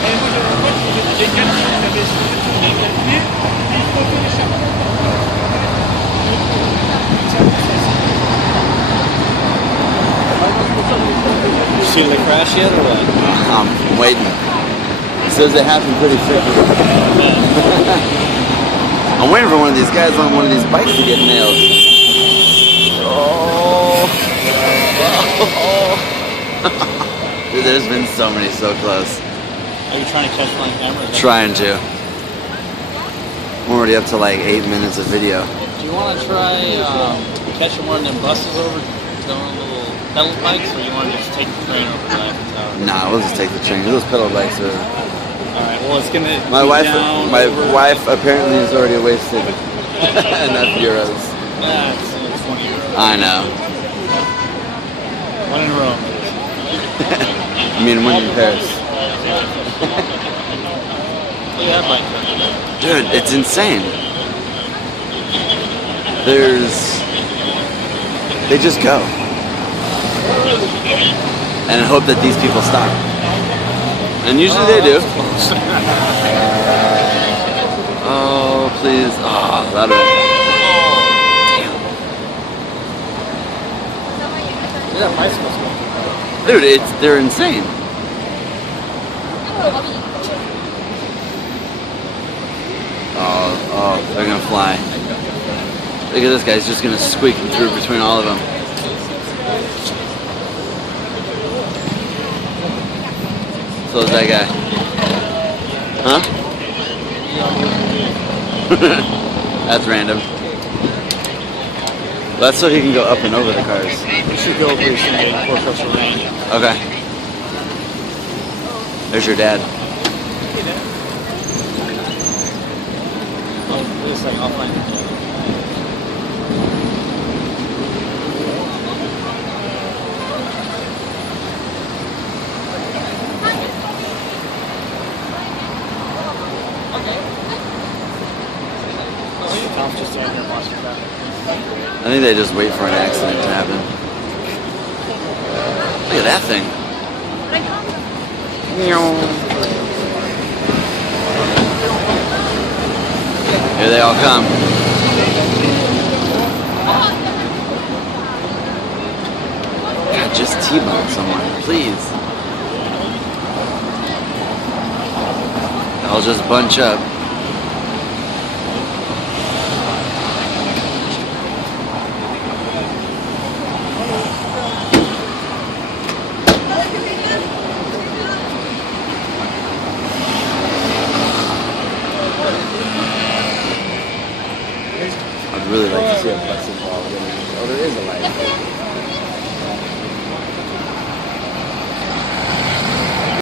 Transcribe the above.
You seen the crash yet or what? I'm waiting. It says it happened pretty frequently. I'm waiting for one of these guys on one of these bikes to get nailed. Oh. Dude, there's been so many so close. Are you trying to catch my camera? Trying to. I'm already up to like 8 minutes of video. Do you want to try catching one of them buses over going little pedal bikes, or you want to just take the train over the Eiffel Tower? Nah, we'll just take the train. Those pedal bikes are... Alright, well it's gonna My wife apparently is already wasted enough euros. Yeah, it's 20 euros. I know. One in Rome. I mean, one in Paris. Look at that bike. Dude, it's insane. They just go. And hope that these people stop. And usually they do. Oh, please. Oh, that'll be... Look at that bicycle. Dude, they're insane. Oh, they're gonna fly. Look at this guy, he's just gonna squeak through between all of them. So is that guy. Huh? That's random. That's so he can go up and over the cars. We should go pretty soon before it starts to rain. Okay. There's your dad. Oh, wait a second, I'll find it. Tom's just standing there watching traffic. I think they just wait for an accident to happen. Look at that thing. Here they all come. God, just T-bone someone, please. I'll just bunch up. I'd really like to see a bus involved. Oh, there is a light.